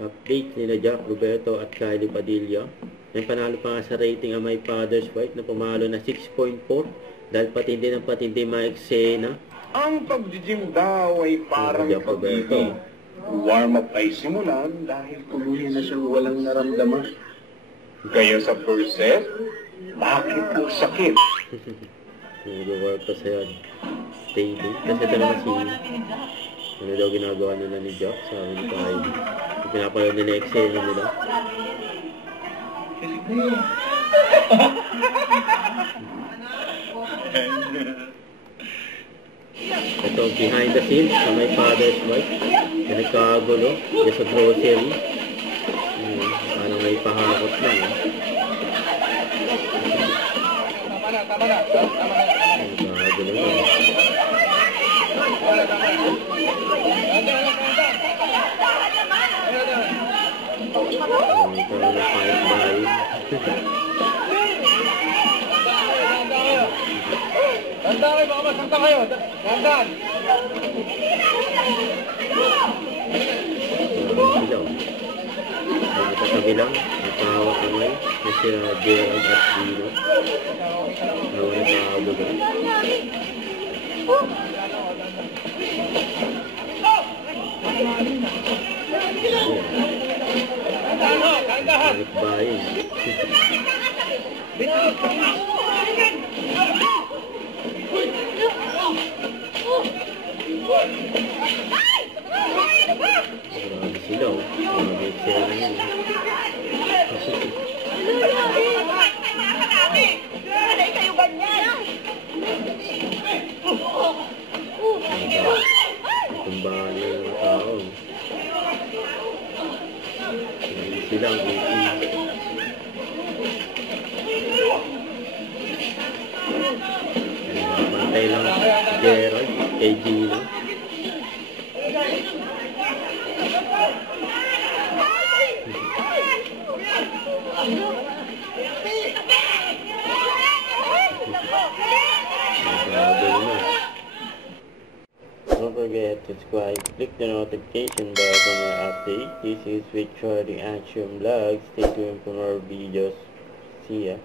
update nila Jack Roberto at Kylie Padilla. May panalo pa nga sa rating ang My Father's Wife na pumalo na 6.4 dahil patindi ng patindi mga eksena. Ang pag-gym daw ay parang pag-ibig. Warm-up ay simulan dahil tuluyan na siyang walang naramdaman. Kaya sa first set, bakit po sakit? Nag-work pa sa'yo. Stable. Kasi talaga si... Ano daw ginagawa nila ni Jack? Sabi ni Kylie. Pinapanood nila eksena nila. Ito, behind the scenes sa My Father's Wife na nagkagulo dyan sa grocery. Parang may pahakot lang. Tama na. Nagkagulo lang. Parang na-fight by. Dandan kayo, baka masakta kayo. Dandan. Silaw. Nagkatabi lang. Nagpahawak kamay. Na si Gerald at Dino. Nawa nagpahagulo. Balik bayin. Marami sila oh. Marami eksena yun. Tumbahan na yung tao. Marami silang pantay lang si Gerald kay Gino. Don't forget to subscribe, click the notification bell for more updates. This is Victoria Action Vlog. Stay tuned for more videos. See ya.